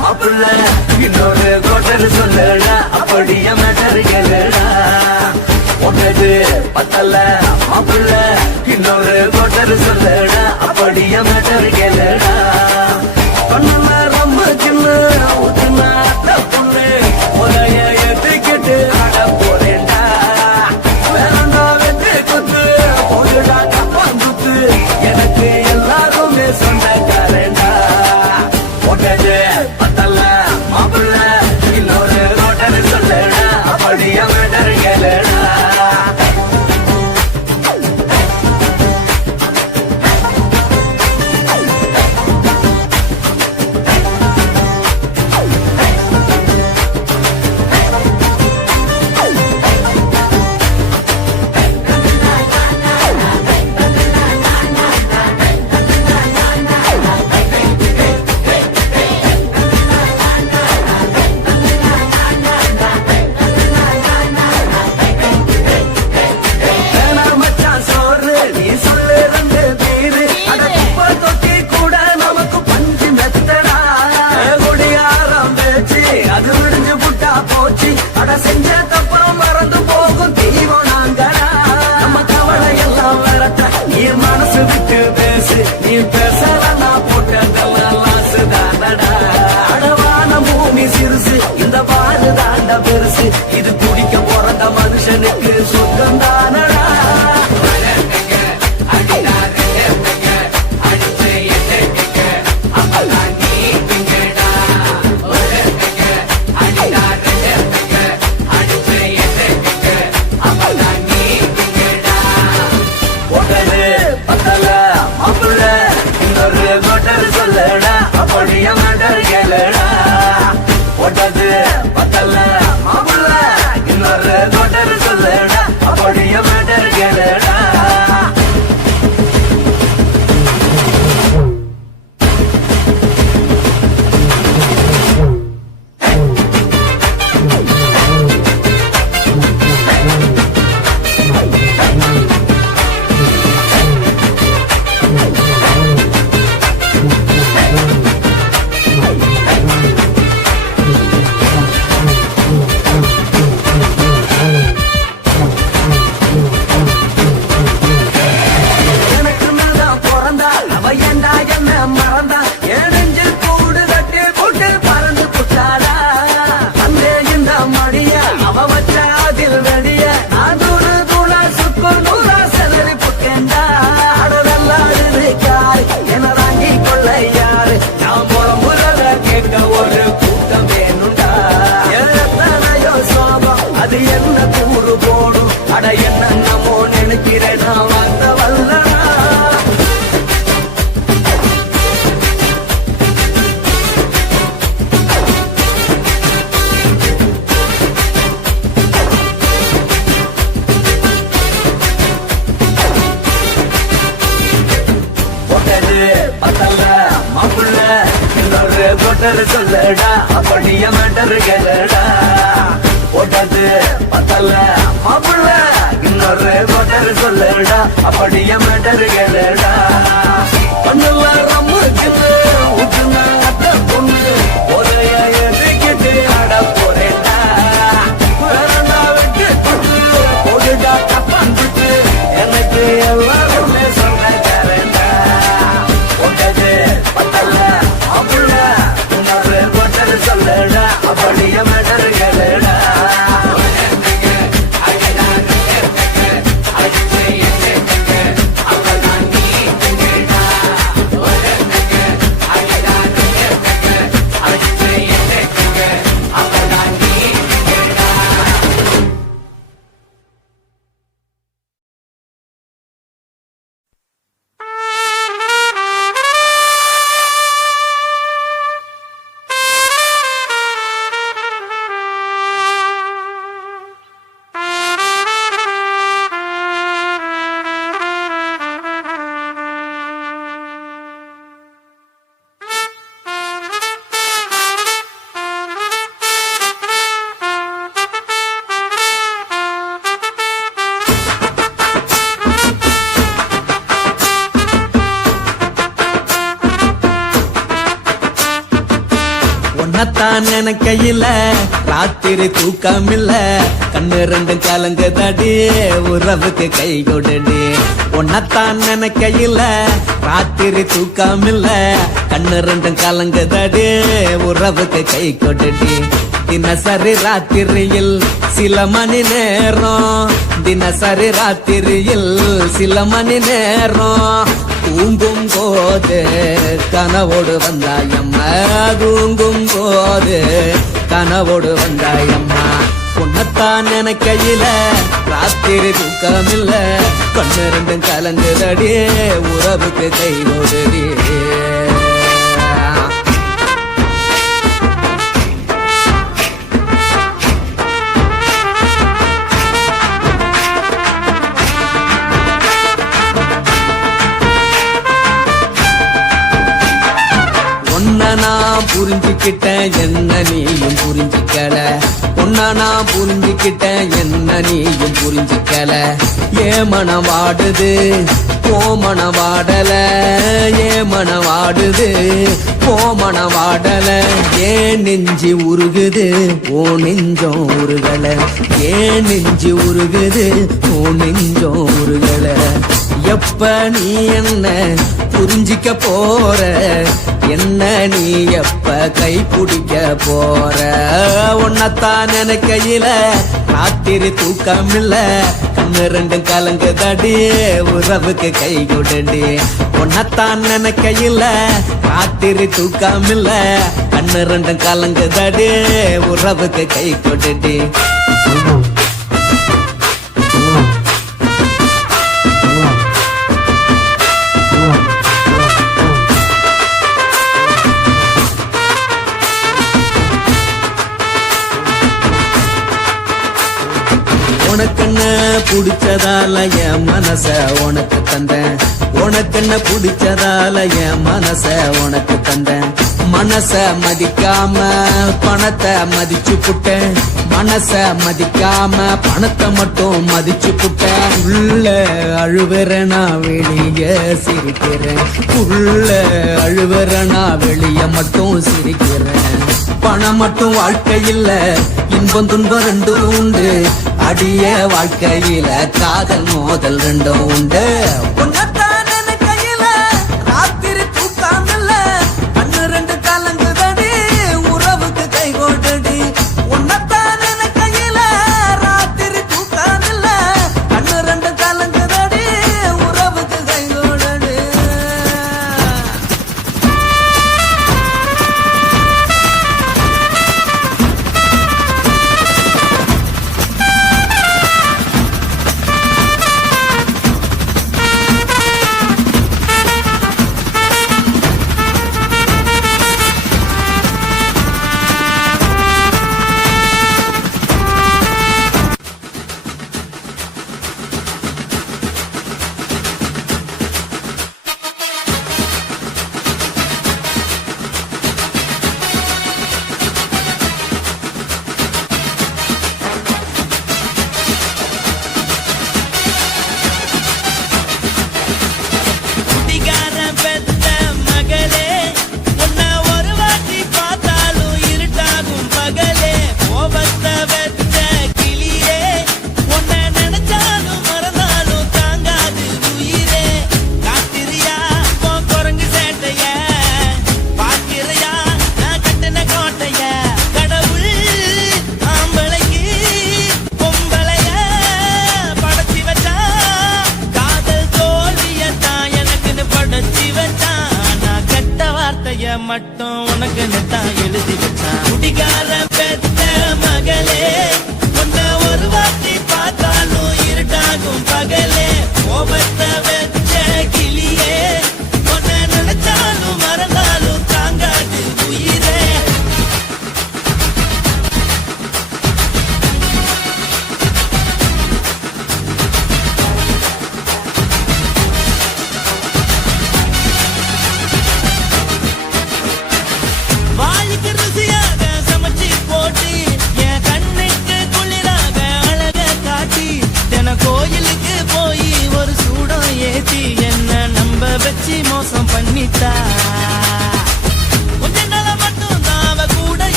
மாப்பிள்ள இன்னொரு கோட்டர் சொல்லடா அப்படியே மேட்டர் கேளுடா ஒன்னது பத்தல மாப்பிள்ள இன்னொரு கோட்டர் சொல்லடா அப்படியே மேட்டர் கேளுடா பண்ணல ரொம்ப சின்ன ஊத்துனா தப்புன்னு உரைய ஏத்துக்கிட்டு ஆட போறேன்டா வேறண்டா வெட்டு குத்து போடுடா கப்பாங்குத்து எனக்கு எல்லாருமே சொந்தக்காரண்டா ஒன்னது பத்தல மாப்பிள்ள இன்னொரு கோட்டர் சொல்லடா அப்படியே மேட்டர் கேளுடா செஞ்ச தப்பா மறந்து போகும் தீவம் நாங்களா நம்ம கவலை எல்லாம் வரட்ட நீ மனசு விட்டு பேசு நீ பேசலன்னா போட்டதெல்லாம் லாசுதானடா அடவான பூமி சிறுசு இந்த வாரு தாண்ட பெருசு இது குடிக்க பிறந்த மனுஷனுக்கு சொந்தம் தானடா சொல்லடா அப்படியே மேட்டர் கேளுடா ஒட்டது பத்தல மாப்பிள்ள இன்னொரு கோட்டர் சொல்லடா அப்படியே மேட்டர் கேளுடா மறந்தா என் நெஞ்சில் கூடு கட்டி போட்டு பறந்து புட்டாடா அந்தே இந்த மடிய அவ வச்ச அதில் வெடிய நான் தூரு தூளா சுக்கு நூறா செதறி புட்டேன்டா அடவெல்லாடுது காரு என வாங்கி கொள்ள யாரு நான் புறம்புல கேட்க ஒரு கூட்டம் வேணுண்டா எத்தனையோ சோகம் அது என்ன கூறு போடும் அட என்ன நம்மோ நினைக்கிறேன் நான் வந்த வல்லடா பத்தல மாப்பிள்ள இன்னொரு கோட்டர் சொல்லடா அப்படியே மேட்டர் கேளுடா ஒட்டது பத்தல மாப்பிள்ள இன்னொரு கோட்டர் சொல்லடா அப்படியே மேட்டர் கேளுடா பண்ணல ரொம்ப சின்ன ஊத்துனா பொண்ணு ஒரைய எதுக்கிட்டு ஆட போறேன்டா வேறண்டா விட்டு குத்து போடுடா கப்பாந்துட்டு எனக்கு எல்லாருமே சொந்தக்காரண்டா ஒட்டது பத்தல மாப்பிள்ள இன்னொரு கோட்டர் சொல்லடா அப்படியே மேட்டர் கேளுடா உன்னத்தான் நினைக்கையில ராத்திரி தூக்கமில்ல கண்ணு ரெண்டும் கலங்குதடி உறவுக்கு கை கொடுடி உன்னத்தான் நினைக்கையில ராத்திரி தூக்கமில்ல கண்ணு ரெண்டும் கலங்குதடி உறவுக்கு கை கொடுடி தினசரி ராத்திரியில் சில மணி நேரம் தினசரி ராத்திரியில் சில மணி நேரம் தூங்கும் போது கனவோடு வந்தாயம்மா தூங்கும் போது கனவோடு வந்தாயம்மா உன்னத்தான் நினைக்கையில ராத்திரி தூக்கமில்ல கண்ணு ரெண்டும் கலங்குதடி உறவுக்கு கை ஓடுடி நான் புரிஞ்சுக்கிட்டேன் என்ன நீயும் புரிஞ்சுக்கல உன்ன நான் புரிஞ்சுக்கிட்டேன் என்ன நீயும் புரிஞ்சுக்கல ஏ மனம் வாடுது போ மனம் வாடல ஏ மனம் வாடுது போ மனம் வாடல ஏன் நெஞ்சு உருகுது ஓ நெஞ்சம் உருகல ஏன் நெஞ்சு உருகுது ஓ நெஞ்சம் உருகல எப்ப நீ என்ன புரிஞ்சிக்க போற என்ன நீ எப்ப கை பிடிக்க போற உன்னத்தான் நினைக்கையில ராத்திரி தூக்கமில்ல கண்ணு ரெண்டும் கலங்குதடி உறவுக்கு கை கொடுடி உன்னத்தான் நினைக்கையில ராத்திரி தூக்கமில்ல கண்ணு ரெண்டும் கலங்குதடி உறவுக்கு கை கொடுடி உனக்கென்ன பிடிச்சதால என் மனச உனக்கு தந்தேன் உனக்கென்ன பிடிச்சதால என் மனச உனக்கு தந்தேன் மனச மதிக்காம பணத்தை மதிச்சு புட்டேன் மனச மதிக்காம பணத்தை மட்டும் மதிச்சு புட்டேன் உள்ள அழுவுறனா வெளிய சிரிக்கிறேன் உள்ள அழுவுறனா வெளிய மட்டும் சிரிக்கிறேன் பணம் மட்டும் வாழ்க்கையில் இன்பம் துன்பம் ரெண்டும் உண்டு அடிய வாழ்க்கையில காதல் மோதல் ரெண்டும் உண்டு உன்னத்தான் நினைக்கையில ராத்திரி தூக்கமில்ல கண்ணு ரெண்டு கலங்குதடி உறவுக்கு கை கொடுடி உன்னத்தான் நினைக்கையில ராத்திரி தூக்கமில்ல கண்ணு ரெண்டு கலங்குதடி உறவுக்கு கை கொடுடி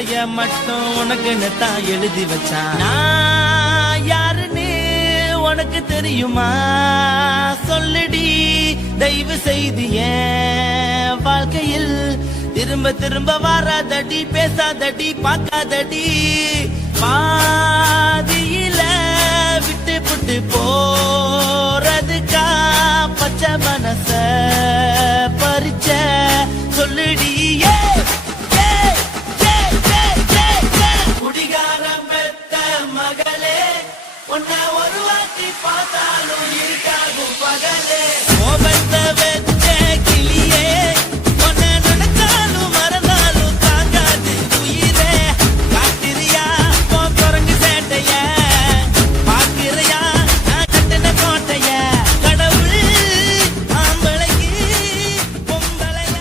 வார்த்தைய மட்டும் உனக்குன்னு தான் எழுதி வச்சான். நான் யாருன்னு உனக்கு தெரியுமா? சொல்லுடி தயவு செய்து என் வாழ்க்கையில் திரும்ப திரும்ப வராதடி, பேசாதடி, பார்க்காதடி. பாதியில விட்டு விட்டு போறதுக்கா பச்சை மனச பறிச்ச சொல்லுடி. குடிகாரம் பெத்த மகளே, உன்னை ஒரு வாட்டி பார்த்தாலும் இருக்காகும் பகலே. கோபத்தை வச்ச கிளியே, உன்னை நினைச்சாலும் மறந்தாலும் தாங்காது உயிரே. காத்திரியா உன் குரங்கு சேட்டைய, பார்க்கிறையா நான் கட்டின கோட்டைய. கடவுள் ஆம்பளைக்கு பொம்பளைய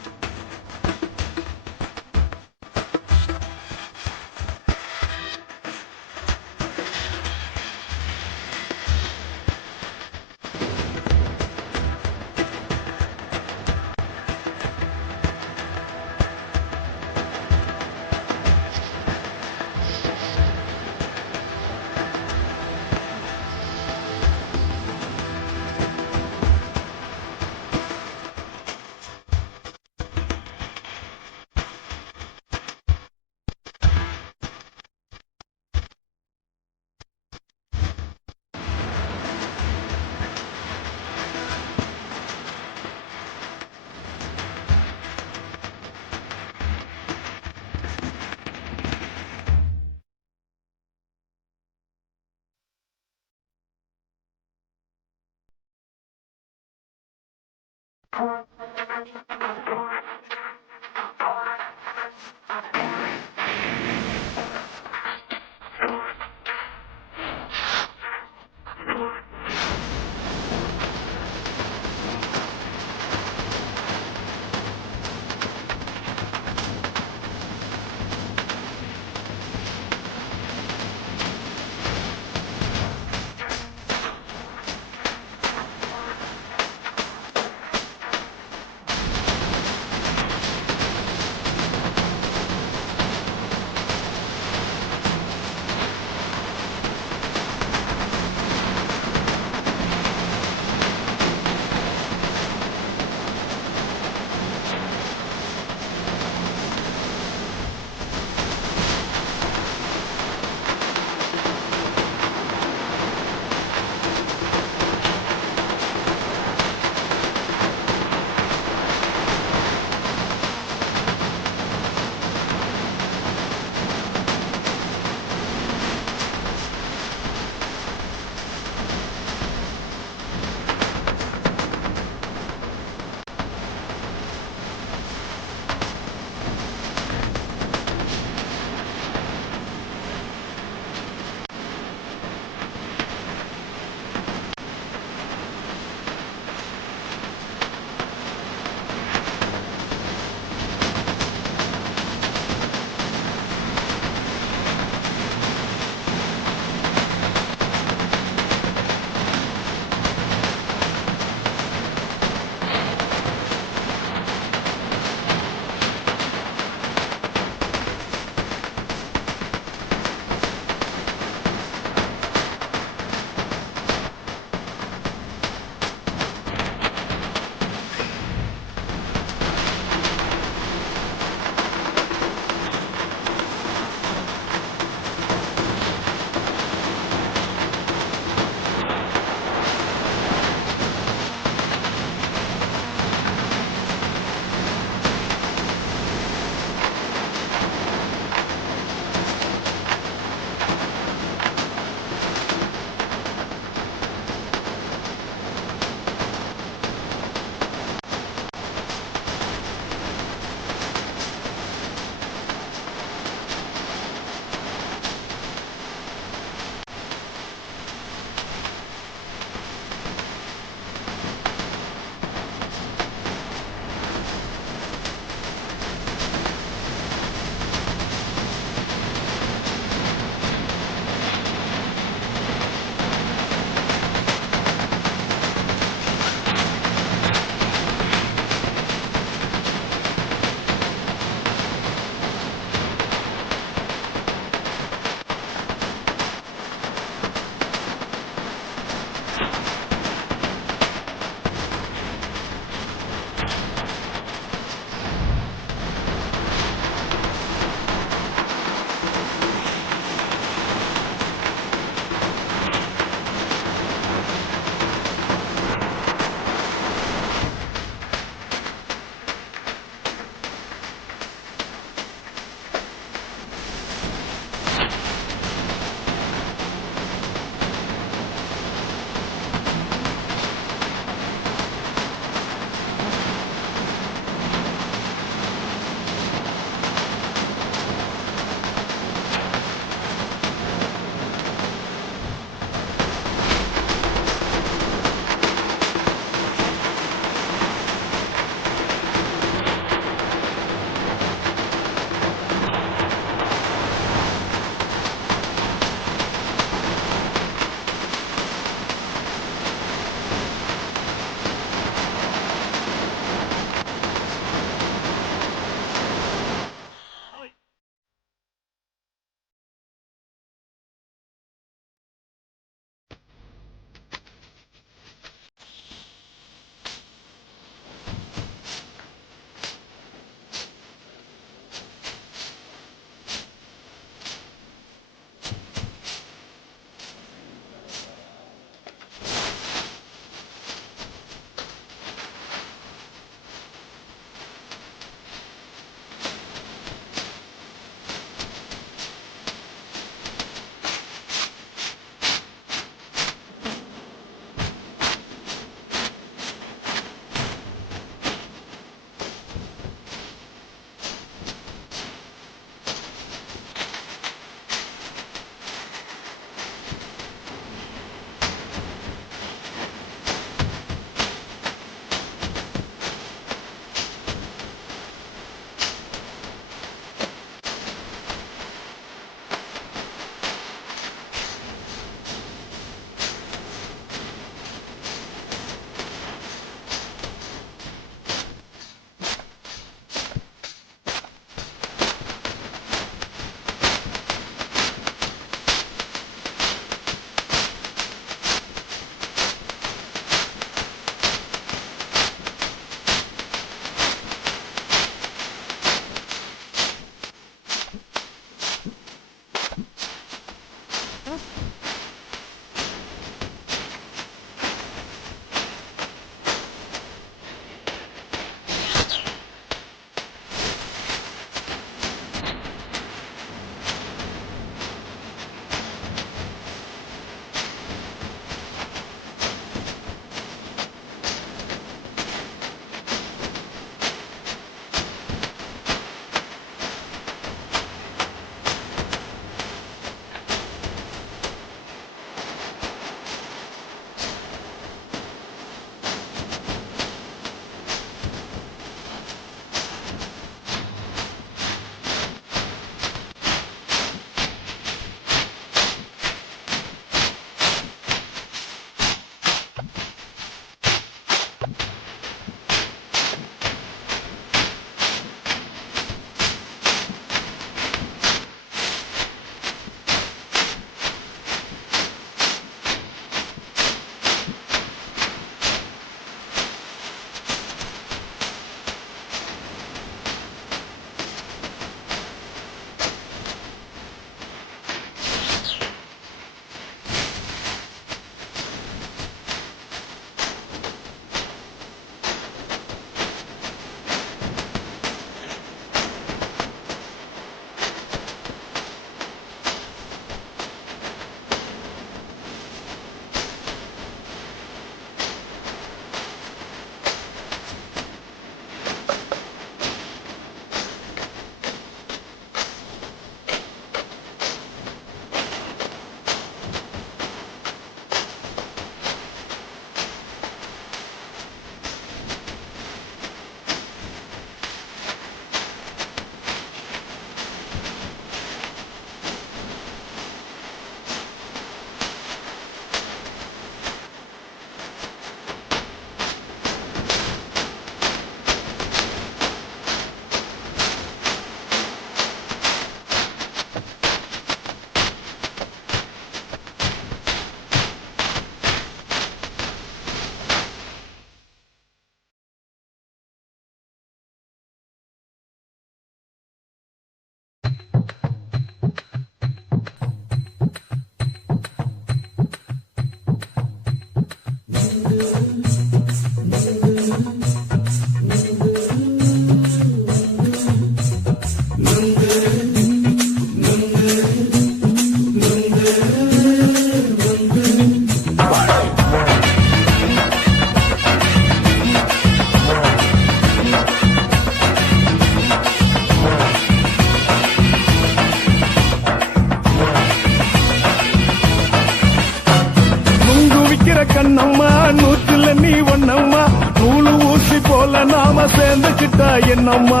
சேர்ந்துக்கிட்டா என்னம்மா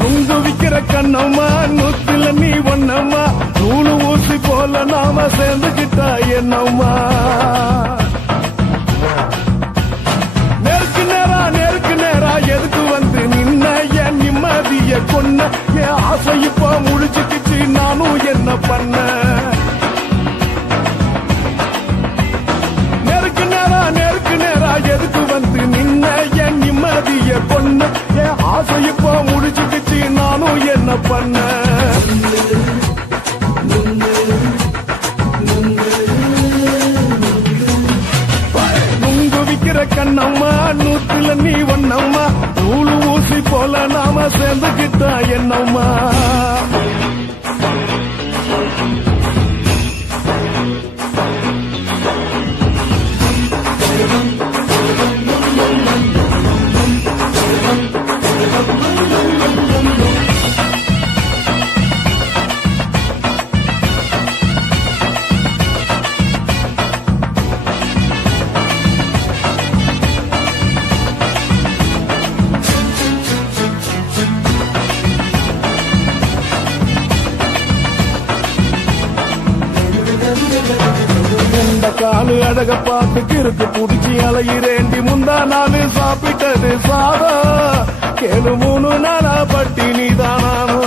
நுங்கு விக்கிற கண்ணம்மா நூத்துல நீ ஒன்னம்மா நூலு ஊசி போல நாம சேர்ந்துக்கிட்டா என்னம்மா நேருக்கு நேரா எதுக்கு வந்து நின்ன என் நிம்மதிய கொன்ன என் ஆசை இப்ப முழிச்சுக்கிச்சு நானும் என்ன பண்ண நேருக்கு நேரா எதுக்கு வந்து நின்ன என் நிம்மதிய கொன்ன என் ஆசை இப்ப முழிச்சுக்கிச்சு நானும் என்ன பண்ண நுங்கு விக்கிற கண்ணம்மா நூத்துல நீ ஒன்னம்மா நூலு ஊசி போல நாம சேர்ந்துக்கிட்டா என்னம்மா இந்த காலு அழக பார்த்து கிறுக்கு புடிச்சி அலையிறேண்டி முந்தா நாலு சாப்பிட்டது சாதம் கேளு 3 நாளா பட்டினி தானானோ